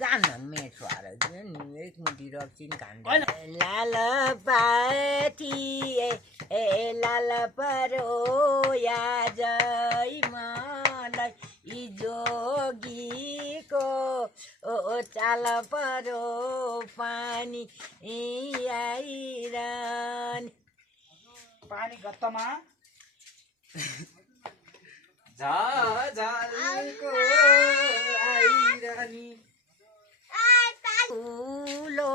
गाना में सुara एक मुठी रक्सिन काण्ड लाल पाथी लाल परो या जय मलाई ई जोगीको चाल परो पानी आइरहने पानी गत्तमा झलको आइरहने ठुलो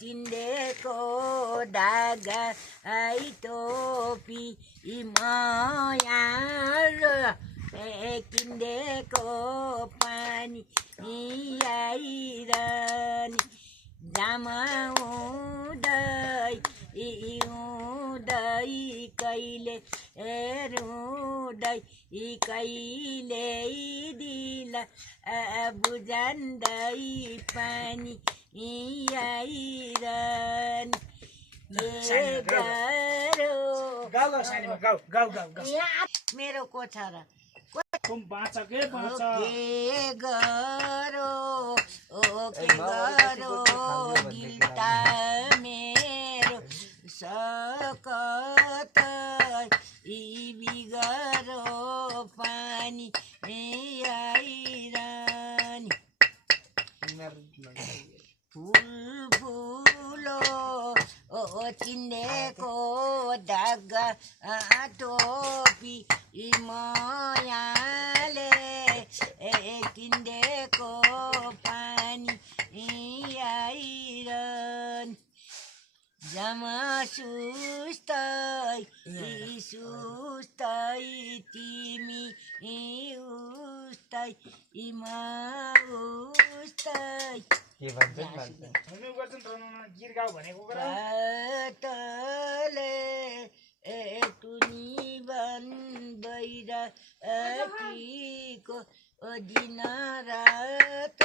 चिन्डेको धागा टोपी माया किन्डेको पानी आइरहने जामा उदै कहिले रुँदै कहिले दिला बुझान्दै पानी आइरहने मेरो कोछारा के गरो गिल्टा मेरो सकत बिगरो पानी आइरहने फुलो चिन्डेको धागा टोपी मायाले किन्डेको पानी आइरहने जमा सुस्तै तिमी उस्तै इमा उस्तै के भन्छन् हुनु गर्छन् रनाउन गीत गाउ भनेको तले तुनी बन बैरा कीको दिन रात